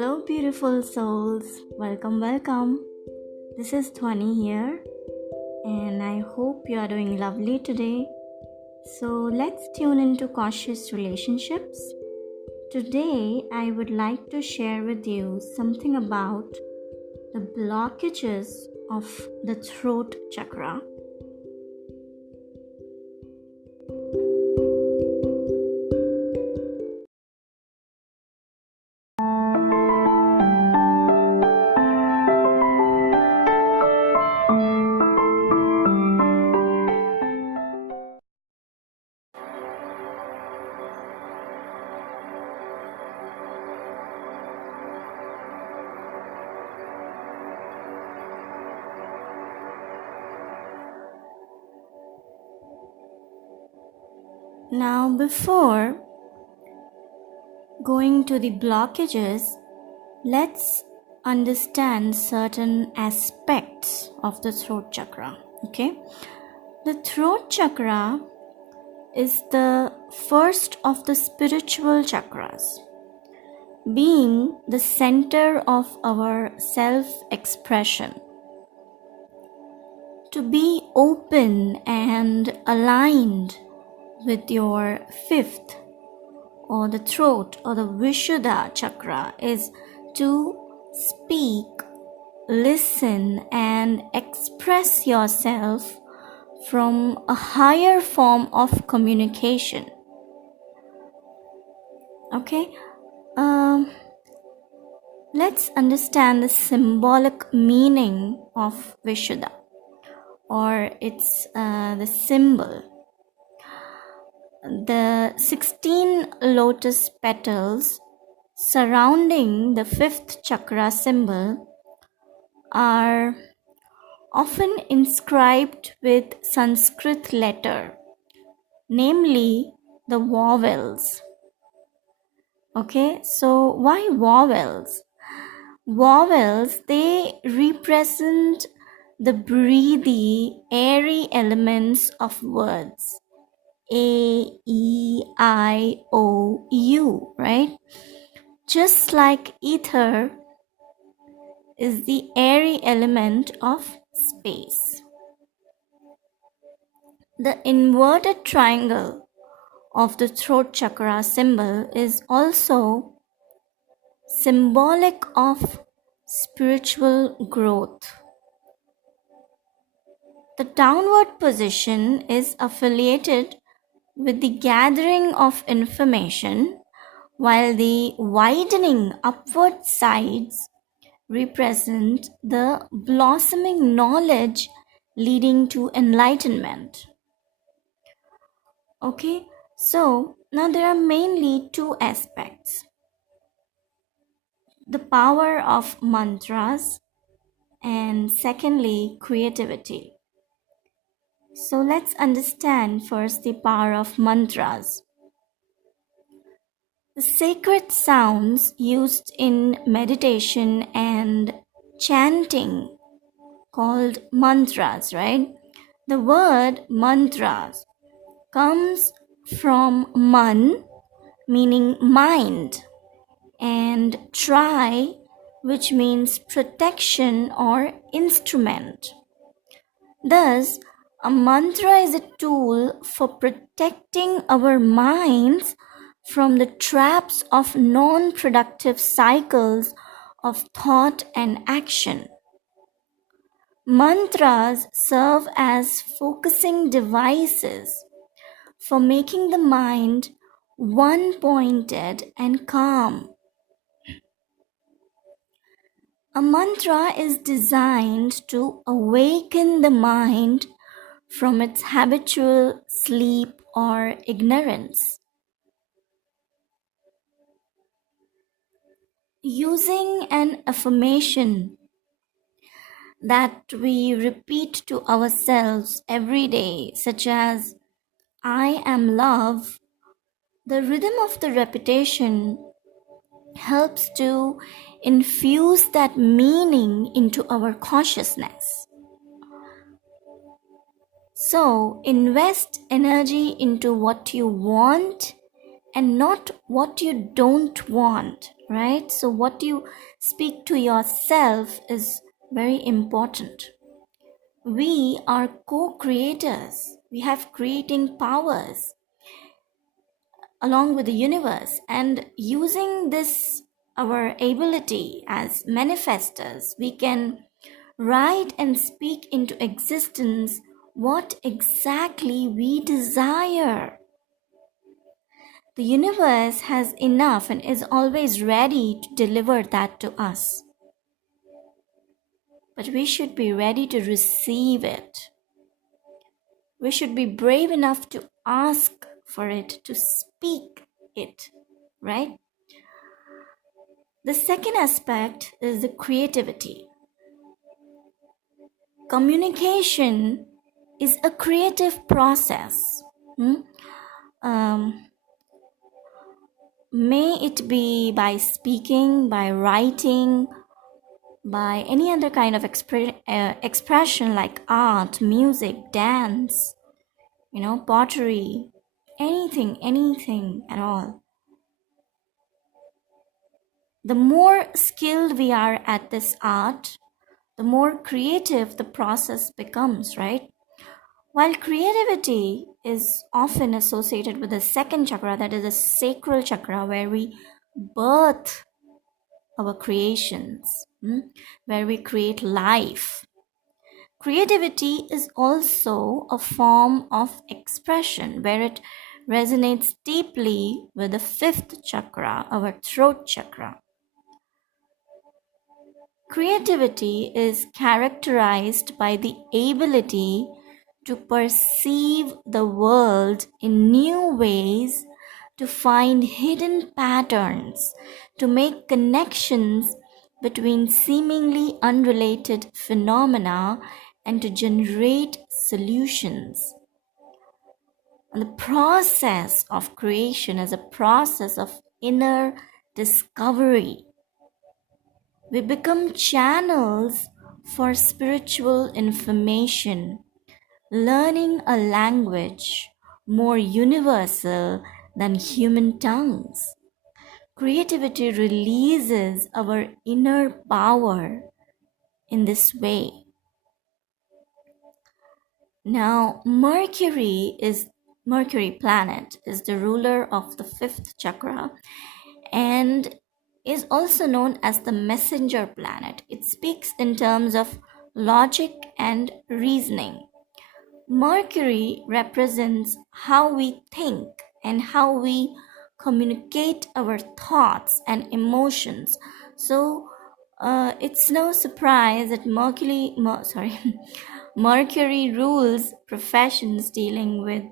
Hello, beautiful souls. Welcome. This is Dhwani here, and I hope you are doing lovely today. So, let's tune into Conscious.Relationships. Today, I would like to share with you something about the blockages of the throat chakra. Now, before going to the blockages, let's understand certain aspects of the throat chakra. Okay, the throat chakra is the first of the spiritual chakras, being the center of our self-expression. To be open and aligned with your fifth or the throat or the Vishuddha chakra is to speak, listen and express yourself from a higher form of communication. Okay, let's understand the symbolic meaning of Vishuddha, or it's the symbol. The 16 lotus petals surrounding the fifth chakra symbol are often inscribed with Sanskrit letter, namely the vowels. Okay, so why vowels? Vowels, they represent the breathy, airy elements of words. A, E, I, O, U, right? Just like ether is the airy element of space. The inverted triangle of the throat chakra symbol is also symbolic of spiritual growth. The downward position is affiliated with the gathering of information, while the widening upward sides represent the blossoming knowledge leading to enlightenment. Okay, so now there are mainly two aspects: the power of mantras, and secondly, creativity. So let's understand first the power of mantras. The sacred sounds used in meditation and chanting called mantras, right? The word mantras comes from man, meaning mind, and tri, which means protection or instrument. Thus, a mantra is a tool for protecting our minds from the traps of non-productive cycles of thought and action. Mantras serve as focusing devices for making the mind one-pointed and calm. A mantra is designed to awaken the mind from its habitual sleep or ignorance. Using an affirmation that we repeat to ourselves every day, such as I am love, the rhythm of the repetition helps to infuse that meaning into our consciousness. So, invest energy into what you want and not what you don't want. right? So what you speak to yourself is very important. We are co-creators. We have creating powers along with the universe, and using this our ability as manifestors, we can write and speak into existence what exactly we desire. The universe has enough and is always ready to deliver that to us. But we should be ready to receive it. We should be brave enough to ask for it, to speak it, right? The second aspect is the creativity. Communication is a creative process. Um, may it be by speaking, by writing, by any other kind of expression like art, music, dance, pottery, anything at all. The more skilled we are at this art, the more creative the process becomes, right? While creativity is often associated with the second chakra, that is the sacral chakra, where we birth our creations, where we create life. Creativity is also a form of expression where it resonates deeply with the fifth chakra, our throat chakra. Creativity is characterized by the ability to perceive the world in new ways, to find hidden patterns, to make connections between seemingly unrelated phenomena, and to generate solutions. And the process of creation is a process of inner discovery. We become channels for spiritual information, learning a language more universal than human tongues. Creativity releases our inner power in this way. Now, Mercury planet is the ruler of the fifth chakra and is also known as the messenger planet. It speaks in terms of logic and reasoning. Mercury represents how we think and how we communicate our thoughts and emotions. So it's no surprise that Mercury rules professions dealing with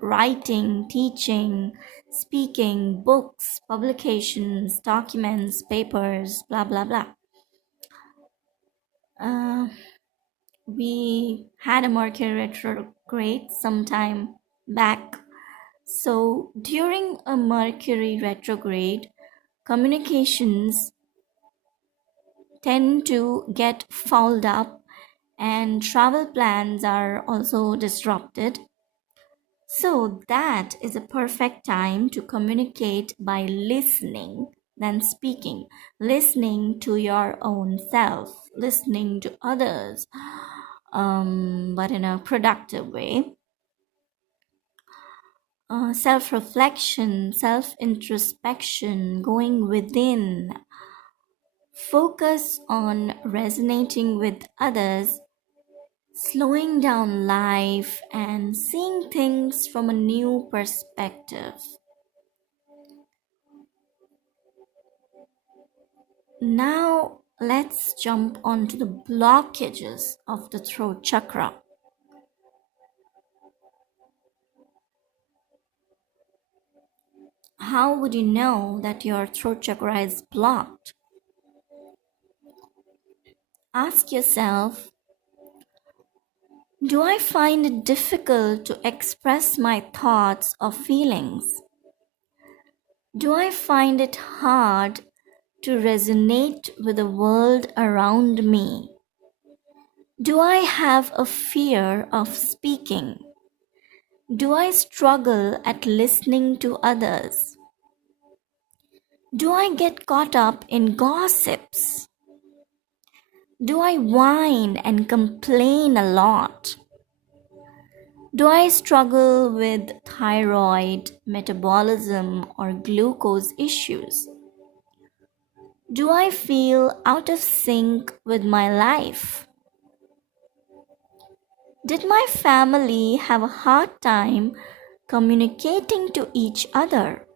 writing, teaching, speaking, books, publications, documents, papers, blah blah blah. We had a Mercury retrograde some time back. So during a Mercury retrograde, communications tend to get fouled up and travel plans are also disrupted. So that is a perfect time to communicate by listening than speaking. Listening to your own self, listening to others, but in a productive way. Self-reflection, self-introspection, going within, focus on resonating with others, slowing down life and seeing things from a new perspective. Now let's jump onto the blockages of the throat chakra. How would you know that your throat chakra is blocked? Ask yourself, do I find it difficult to express my thoughts or feelings? Do I find it hard to resonate with the world around me? Do I have a fear of speaking? Do I struggle at listening to others? Do I get caught up in gossips? Do I whine and complain a lot? Do I struggle with thyroid, metabolism, or glucose issues? Do I feel out of sync with my life? Did my family have a hard time communicating to each other?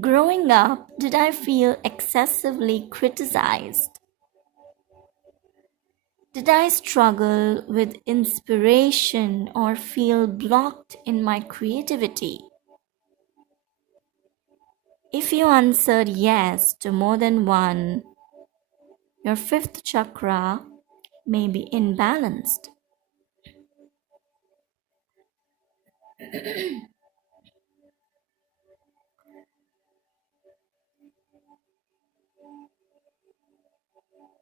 Growing up, did I feel excessively criticized? Did I struggle with inspiration or feel blocked in my creativity? If you answered yes to more than one, your fifth chakra may be imbalanced.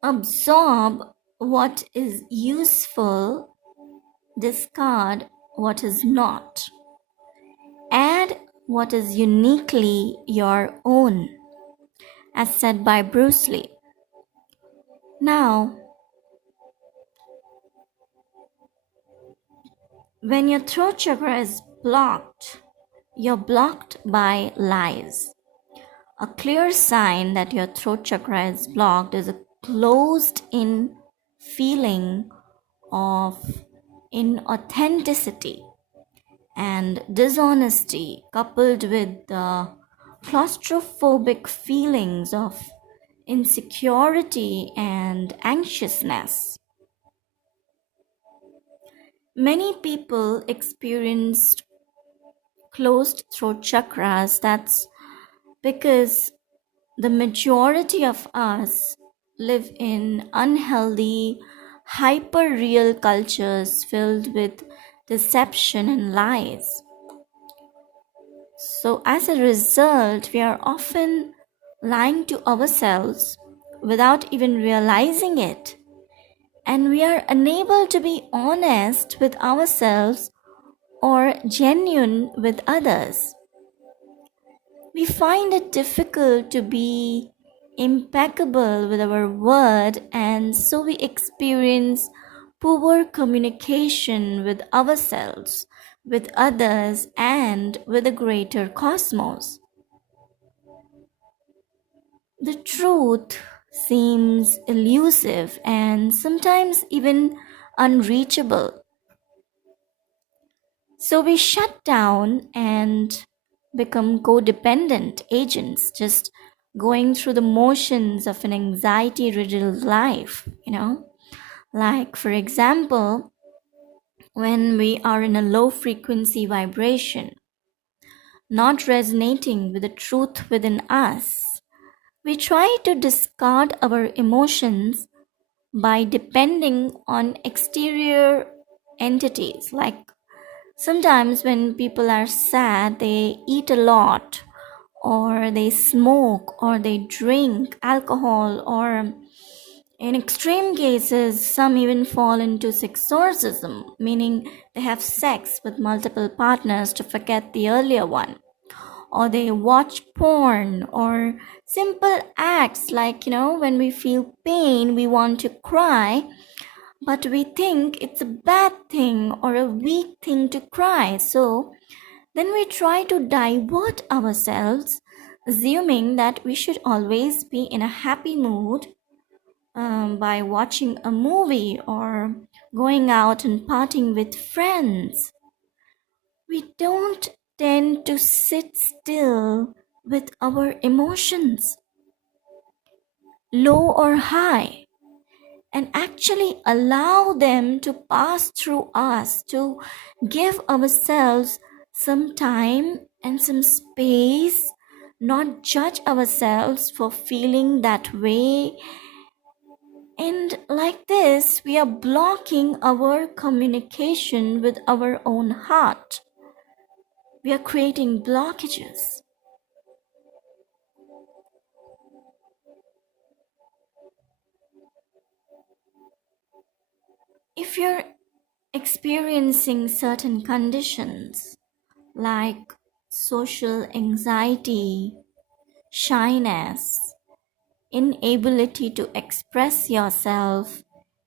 Absorb what is useful, discard what is not. Add what is uniquely your own, as said by Bruce Lee. Now, when your throat chakra is blocked, you're blocked by lies. A clear sign that your throat chakra is blocked is a closed in feeling of inauthenticity and dishonesty, coupled with the claustrophobic feelings of insecurity and anxiousness. Many people experience closed throat chakras. That's because the majority of us live in unhealthy, hyper real cultures filled with deception and lies. So, as a result, we are often lying to ourselves without even realizing it. And we are unable to be honest with ourselves or genuine with others. We find it difficult to be impeccable with our word, and so we experience poor communication with ourselves, with others, and with the greater cosmos. The truth seems elusive and sometimes even unreachable. So we shut down and become codependent agents, just going through the motions of an anxiety riddled life. Like, for example, when we are in a low frequency vibration, not resonating with the truth within us, we try to discard our emotions by depending on exterior entities. Like, sometimes when people are sad, they eat a lot, or they smoke, or they drink alcohol, or in extreme cases, some even fall into sexorcism, meaning they have sex with multiple partners to forget the earlier one, or they watch porn, or simple acts like, when we feel pain, we want to cry, but we think it's a bad thing or a weak thing to cry. So then we try to divert ourselves, assuming that we should always be in a happy mood by watching a movie or going out and partying with friends. We don't tend to sit still with our emotions, low or high, and actually allow them to pass through us, to give ourselves some time and some space, not judge ourselves for feeling that way. And like this, we are blocking our communication with our own heart. We are creating blockages. If you're experiencing certain conditions like social anxiety, shyness, inability to express yourself,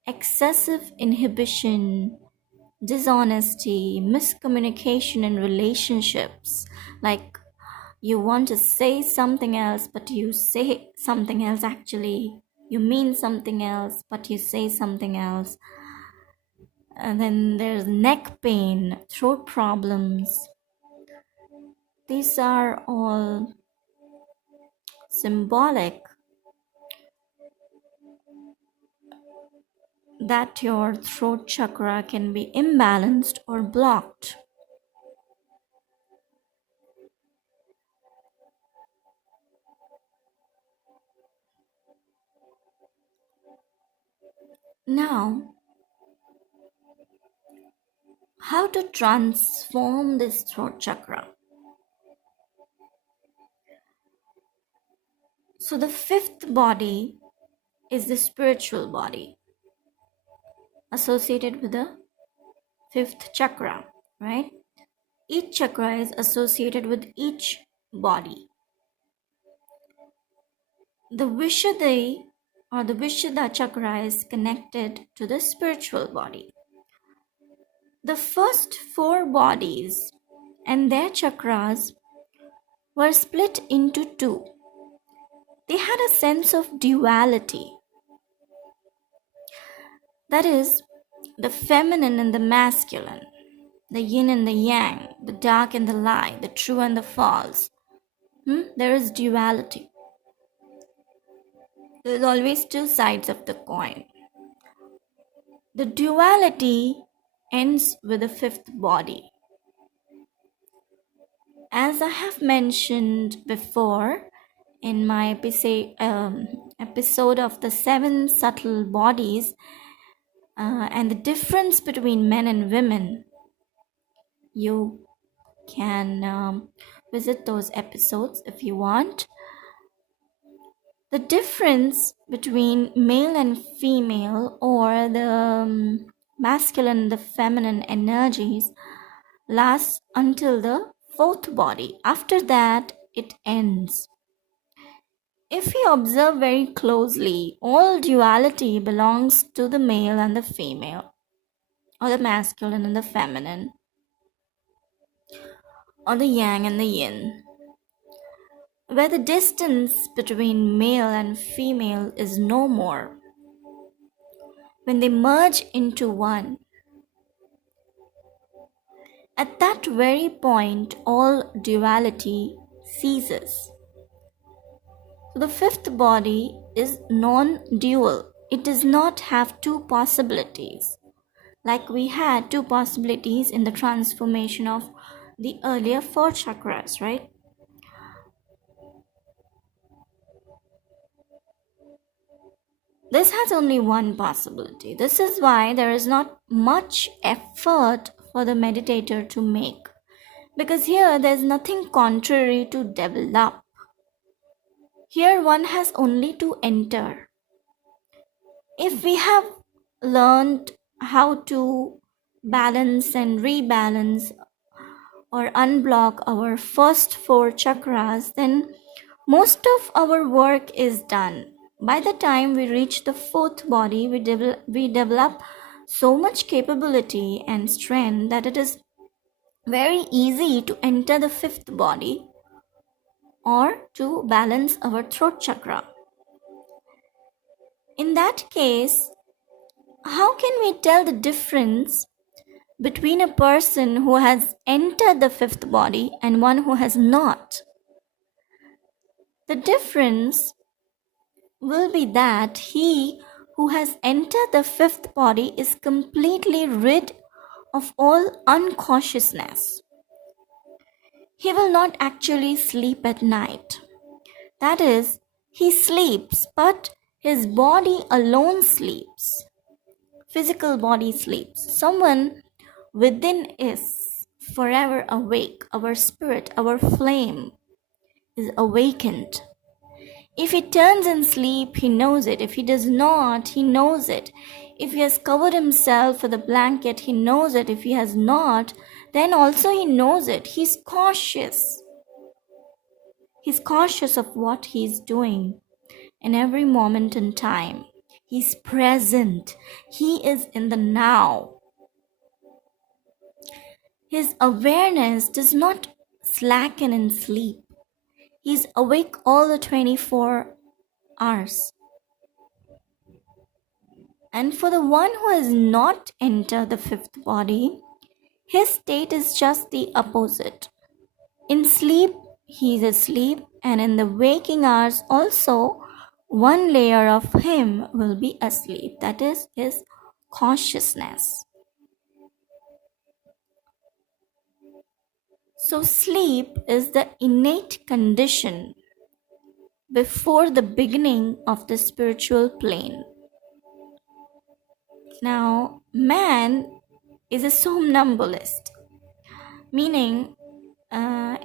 excessive inhibition, dishonesty, miscommunication in relationships. Like you want to say something else, but you say something else actually. You mean something else, but you say something else. And then there's neck pain, throat problems. These are all symbolic that your throat chakra can be imbalanced or blocked. Now, how to transform this throat chakra? So, the fifth body is the spiritual body associated with the fifth chakra, right? Each chakra is associated with each body. The Vishuddha or the Vishuddha chakra is connected to the spiritual body. The first four bodies and their chakras were split into two. They had a sense of duality. That is, the feminine and the masculine, the yin and the yang, the dark and the light, the true and the false. There is duality. There is always two sides of the coin. The duality ends with the fifth body. As I have mentioned before in my episode of the 7 subtle bodies and the difference between men and women, you can visit those episodes if you want. The difference between male and female, or the masculine and the feminine energies, lasts until the fourth body. After that, it ends. If we observe very closely, all duality belongs to the male and the female, or the masculine and the feminine, or the yang and the yin, where the distance between male and female is no more. When they merge into one, at that very point, all duality ceases. So the fifth body is non-dual. It does not have two possibilities, like we had two possibilities in the transformation of the earlier 4 chakras, right? This has only one possibility. This is why there is not much effort for the meditator to make, because here there is nothing contrary to develop. Here one has only to enter. If we have learned how to balance and rebalance or unblock our first 4 chakras, then most of our work is done. By the time we reach the fourth body, we develop so much capability and strength that it is very easy to enter the fifth body or to balance our throat chakra. In that case, how can we tell the difference between a person who has entered the fifth body and one who has not? The difference will be that he who has entered the fifth body is completely rid of all unconsciousness. He will not actually sleep at night. That is, he sleeps, but his body alone sleeps. Physical body sleeps. Someone within is forever awake. Our spirit, our flame is awakened. If he turns in sleep, he knows it. If he does not, he knows it. If he has covered himself with a blanket, he knows it. If he has not, then also he knows it. He's cautious. He's conscious of what he's doing in every moment in time. He's present. He is in the now. His awareness does not slacken in sleep. He's awake all the 24 hours. And for the one who has not entered the fifth body, his state is just the opposite. In sleep, he is asleep, and in the waking hours also, one layer of him will be asleep. That is his consciousness. So sleep is the innate condition before the beginning of the spiritual plane. Now, man is a somnambulist, meaning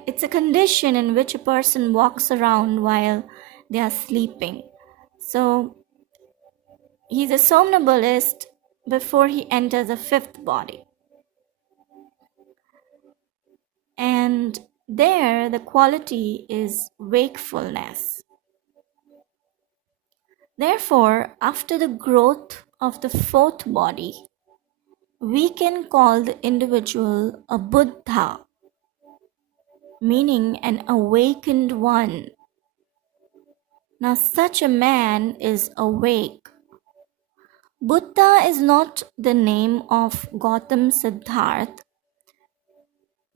it's a condition in which a person walks around while they are sleeping. So, he's a somnambulist before he enters the fifth body. And there, the quality is wakefulness. Therefore, after the growth of the fourth body, we can call the individual a Buddha, meaning an awakened one. Now, such a man is awake. Buddha is not the name of Gautam Siddharth,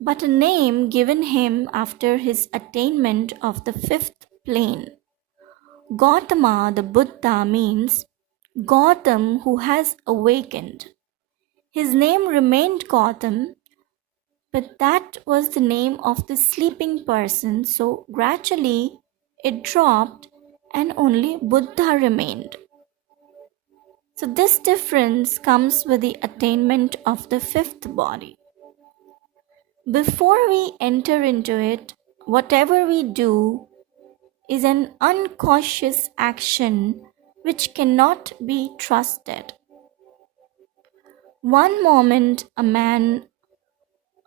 but a name given him after his attainment of the fifth plane. Gautama, the Buddha, means Gautam who has awakened. His name remained Gautam, but that was the name of the sleeping person, so gradually it dropped and only Buddha remained. So this difference comes with the attainment of the fifth body. Before we enter into it, whatever we do is an unconscious action which cannot be trusted. One moment a man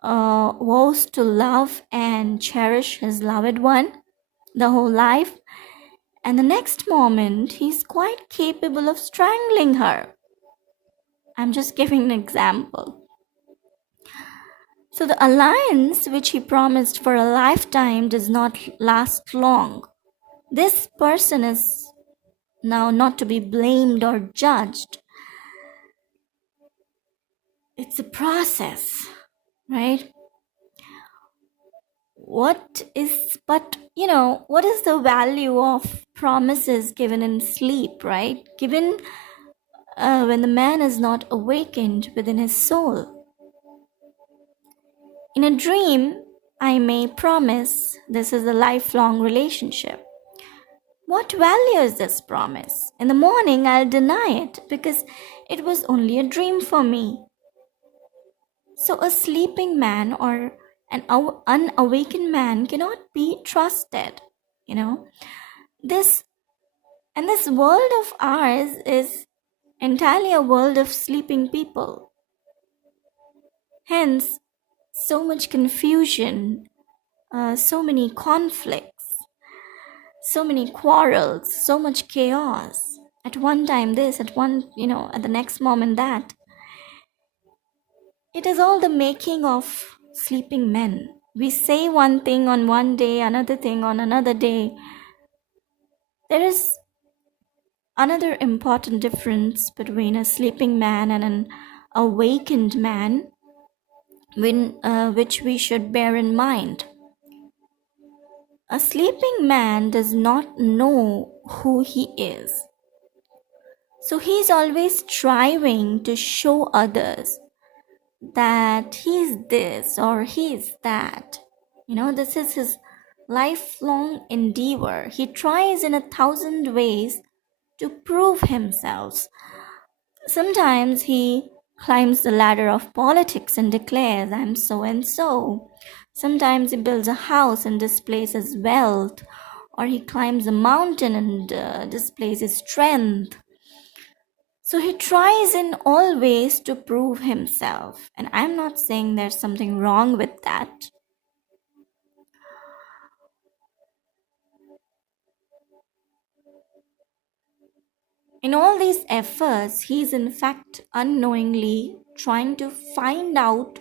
vows to love and cherish his loved one the whole life, and the next moment he's quite capable of strangling her. I'm just giving an example. So the alliance which he promised for a lifetime does not last long. This person is now not to be blamed or judged. It's a process, right? What is the value of promises given in sleep, right? Given when the man is not awakened within his soul. In a dream, I may promise this is a lifelong relationship. What value is this promise? In the morning, I'll deny it because it was only a dream for me. So a sleeping man or an unawakened man cannot be trusted. This world of ours is entirely a world of sleeping people. Hence, so much confusion, so many conflicts, so many quarrels, so much chaos. At one time this, at the next moment that. It is all the making of sleeping men. We say one thing on one day, another thing on another day. There is another important difference between a sleeping man and an awakened man, which we should bear in mind. A sleeping man does not know who he is. So he is always striving to show others that he's this or he's that. This is his lifelong endeavor. He tries in 1,000 ways to prove himself. Sometimes he climbs the ladder of politics and declares, I'm so and so. Sometimes he builds a house and displays his wealth, or he climbs a mountain and displays his strength. So he tries in all ways to prove himself. And I'm not saying there's something wrong with that. In all these efforts, he is in fact unknowingly trying to find out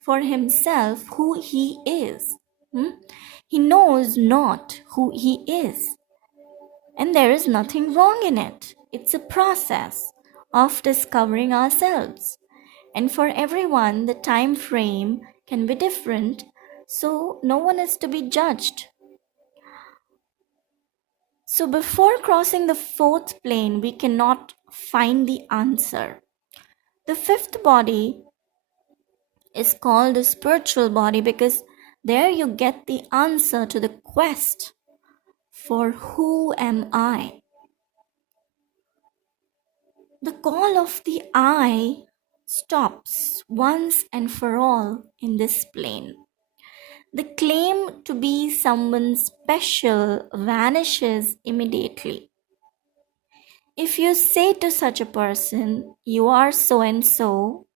for himself who he is. He knows not who he is. And there is nothing wrong in it. It's a process of discovering ourselves. And for everyone, the time frame can be different, so no one is to be judged. So before crossing the fourth plane, we cannot find the answer. The fifth body is called the spiritual body because there you get the answer to the quest for who am I. The call of the I stops once and for all in this plane. The claim to be someone special vanishes immediately. If you say to such a person, "You are so and so,"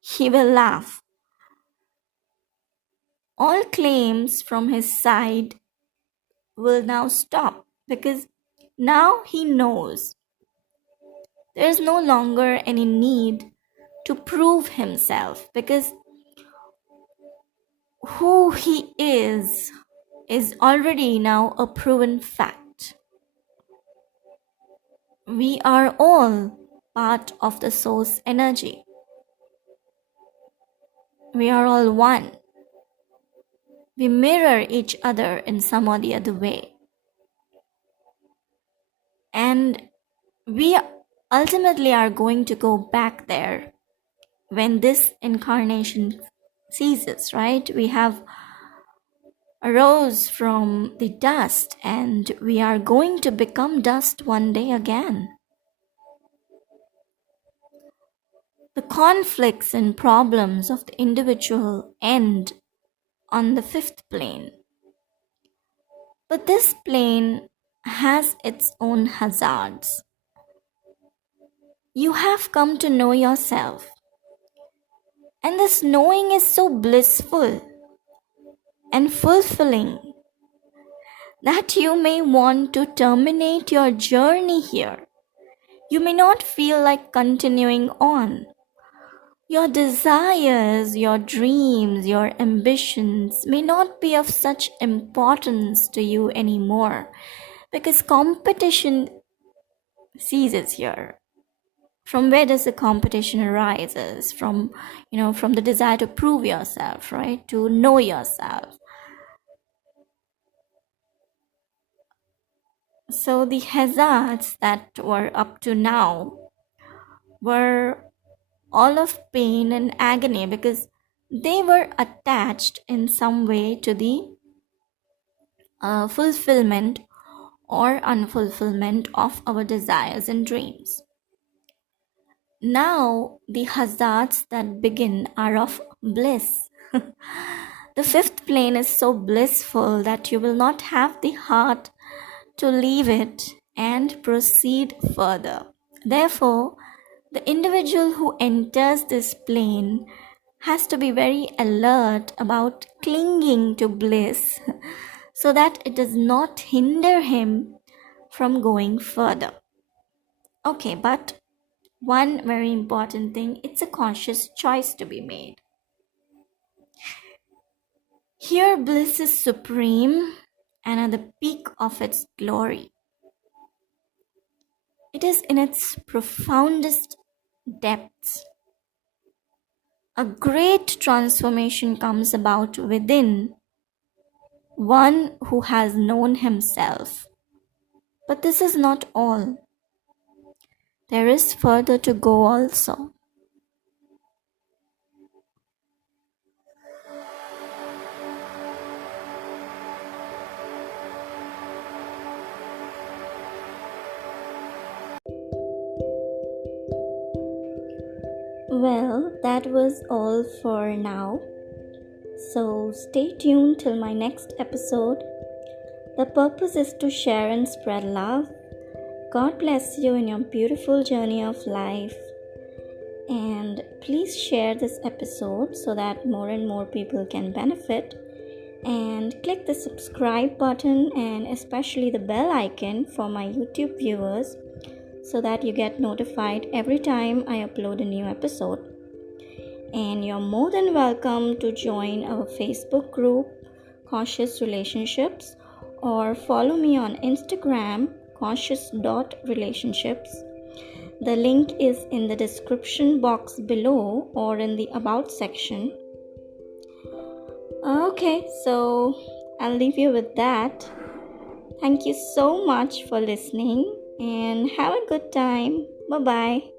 he will laugh. All claims from his side will now stop because now he knows there is no longer any need to prove himself because who he is already now a proven fact. We are all part of the source energy. We are all one. We mirror each other in some or the other way. And we ultimately are going to go back there when this incarnation ceases, right? We have arose from the dust and we are going to become dust one day again. The conflicts and problems of the individual end on the fifth plane. But this plane has its own hazards. You have come to know yourself. And this knowing is so blissful and fulfilling that you may want to terminate your journey here. You may not feel like continuing on. Your desires, your dreams, your ambitions may not be of such importance to you anymore because competition ceases here. From where does the competition arises? From the desire to prove yourself, right? To know yourself. So the hazards that were up to now were all of pain and agony because they were attached in some way to the fulfillment or unfulfillment of our desires and dreams. Now the hazards that begin are of bliss. The fifth plane is so blissful that you will not have the heart to leave it and proceed further. Therefore, the individual who enters this plane has to be very alert about clinging to bliss so that it does not hinder him from going further. Okay, but one very important thing, it's a conscious choice to be made. Here, bliss is supreme and at the peak of its glory. It is in its profoundest depths. A great transformation comes about within one who has known himself. But this is not all. There is further to go also. Well, that was all for now. So stay tuned till my next episode. The purpose is to share and spread love. God bless you in your beautiful journey of life. And please share this episode so that more and more people can benefit. and click the subscribe button and especially the bell icon for my YouTube viewers so that you get notified every time I upload a new episode. And you're more than welcome to join our Facebook group, Conscious.Relationships, or follow me on Instagram, Conscious.Relationships. The link is in the description box below or in the About section. Okay, so I'll leave you with that. Thank you so much for listening and have a good time. Bye-bye.